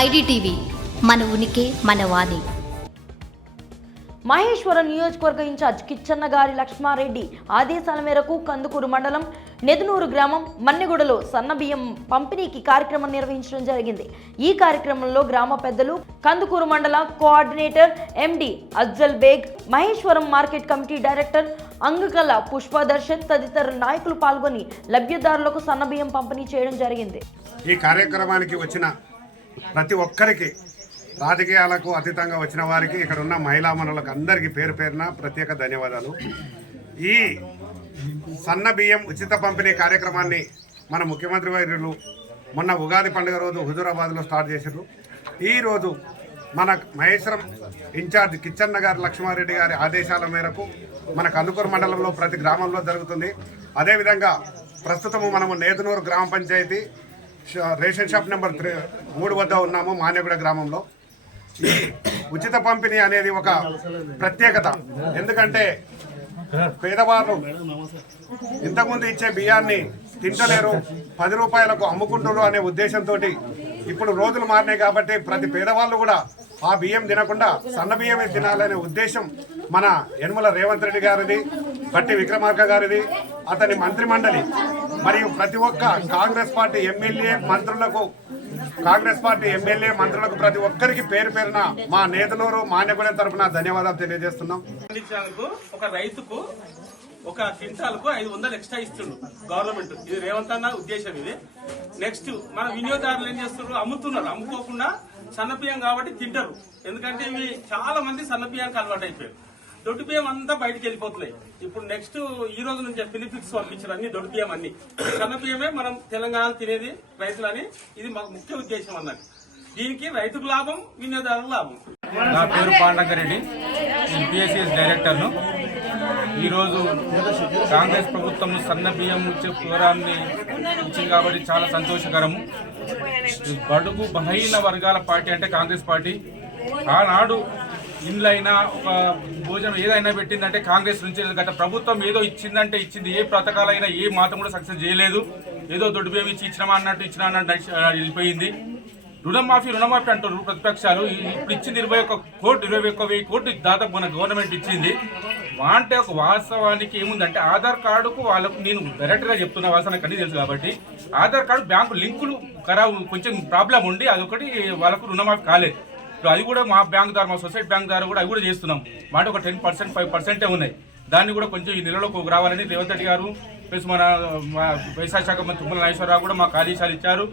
IDTV మన ఉనికి మన వాణి. మహేశ్వరం నియోజకవర్గ ఇన్ఛార్జ్ కిచ్చన్నగారి లక్ష్మారెడ్డి ఆదేశాల మేరకు కందుకూరు మండలం నెదునూరు గ్రామం మన్నెగూడలో సన్నబియ్యం పంపిణీకి కార్యక్రమం నిర్వహించడం జరిగింది. ఈ కార్యక్రమంలో గ్రామ పెద్దలు, కందుకూరు మండల coordinator MD Afzal Baig, Maheshwaram market committee director Angakala Pushpadarshan తదితర నాయకులు పాల్గొని లబ్ధిదారులకు సన్నబియ్యం పంపిణీ చేయడం జరిగింది. ఈ కార్యక్రమానికి వచ్చిన ప్రతి ఒక్కరికి, రాజకీయాలకు అతీతంగా వచ్చిన వారికి, ఇక్కడ ఉన్న మహిళా మనులకు అందరికీ పేరు పేరున ప్రత్యేక ధన్యవాదాలు. ఈ సన్న బియ్యం ఉచిత పంపిణీ కార్యక్రమాన్ని మన ముఖ్యమంత్రి వర్యులు మొన్న ఉగాది పండుగ రోజు హుజూరాబాద్లో స్టార్ట్ చేశారు. ఈరోజు మన మహేశ్వరం ఇన్ఛార్జ్ కిచ్చన్నగారి లక్ష్మారెడ్డి గారి ఆదేశాల మేరకు మన కందుకూరు మండలంలో ప్రతి గ్రామంలో జరుగుతుంది. అదేవిధంగా ప్రస్తుతము మనము నేదునూరు గ్రామ పంచాయతీ రేషన్ షాప్ నెంబర్ 3 వద్ద ఉన్నాము, మాన్యగూడ గ్రామంలో. ఈ ఉచిత పంపిణీ అనేది ఒక ప్రత్యేకత. ఎందుకంటే పేదవారు ఇంతకుముందు ఇచ్చే బియ్యాన్ని తింటలేరు, 10 రూపాయలకు అమ్ముకుంటున్నారు అనే ఉద్దేశంతో ఇప్పుడు రోజులు మారినాయి కాబట్టి ప్రతి పేదవాళ్ళు కూడా ఆ బియ్యం తినకుండా సన్న బియ్యమే తినాలనే ఉద్దేశం మన యనమల రేవంత్ రెడ్డి గారిది, బట్టి విక్రమార్క గారిది, అతని మంత్రిమండలి మరియు ప్రతి ఒక్క కాంగ్రెస్ పార్టీ ఎమ్మెల్యే మంత్రులకు ప్రతి ఒక్కరికి పేరు పేరున మా నేతనూరు మాన్యగూడెం తరఫున ధన్యవాదాలు తెలియజేస్తున్నాం. ఒక రైతుకు ఒక క్వింటాల్కు 500 ఎక్స్ట్రా ఇస్తుండు గవర్నమెంట్. ఇది రేవంత్ అన్న ఉద్దేశం. ఇది నెక్స్ట్ మన వినియోగదారులు ఏం చేస్తున్నారు, అమ్ముతున్నారు. అమ్ముకోకుండా సన్నబియ్యం కాబట్టి తింటారు. ఎందుకంటే ఇవి చాలా మంది సన్నబియ్యానికి అలవాటు అయిపోయారు. దొడ్డు బియ్యం అంతా బయటకు వెళ్ళిపోతున్నాయి. ఇప్పుడు నెక్స్ట్ ఈ రోజు నుంచి ఫిలిపిక్స్ పంపించారు అన్ని దొడ్డు బియ్యం అన్ని. సన్నబియ్యమే మనం తెలంగాణ తినేది రైతులని. ఇది మాకు ముఖ్య ఉద్దేశం అన్నట్టు. దీనికి రైతుకు లాభం, వినియోగదారులకు లాభం. నా పేరు పాండకరెడ్డి, నేను పిఎస్సిఎస్ డైరెక్టర్ను. ఈరోజు కాంగ్రెస్ ప్రభుత్వం సన్న బియ్యం ఇచ్చే ప్రోగ్రాంని ఇచ్చింది కాబట్టి చాలా సంతోషకరము. బడుగు బలహీన వర్గాల పార్టీ అంటే కాంగ్రెస్ పార్టీ. ఆనాడు ఇండ్లైనా ఒక భోజనం ఏదైనా పెట్టిందంటే కాంగ్రెస్ నుంచి. గత ప్రభుత్వం ఏదో ఇచ్చిందంటే ఇచ్చింది, ఏ పథకాలైనా ఏ మాత్రం కూడా సక్సెస్ చేయలేదు. ఏదో దొడ్డు బియ్యం ఇచ్చినా అన్నట్టు వెళ్ళిపోయింది. రుణమాఫీ అంటారు ప్రతిపక్షాలు. ఇప్పుడు ఇచ్చింది 21,000 కోట్లు దాదాపు మన గవర్నమెంట్ ఇచ్చింది. అంటే ఒక వాస్తవానికి ఏముందంటే ఆధార్ కార్డుకు వాళ్ళకు, నేను డైరెక్ట్గా చెప్తున్న వాస్తవానికి అన్నీ తెలుసు కాబట్టి, ఆధార్ కార్డు బ్యాంకు లింకులు కొంచెం ప్రాబ్లం ఉండి అదొకటి వాళ్ళకు రుణమాఫీ కాలేదు. ఇప్పుడు అది కూడా మా బ్యాంక్ ద్వారా, మా సొసైటీ బ్యాంక్ ద్వారా కూడా అవి కూడా చేస్తున్నాం. మాట ఒక 10%, 5% ఉన్నాయి. దాన్ని కూడా కొంచెం ఈ నెలలోకి రావాలని రేవంత్ రెడ్డి గారు ప్లస్ మన వ్యవసాయ శాఖ మంత్రి తుమ్మల నాగేశ్వరరావు కూడా మాకు ఆదేశాలు ఇచ్చారు.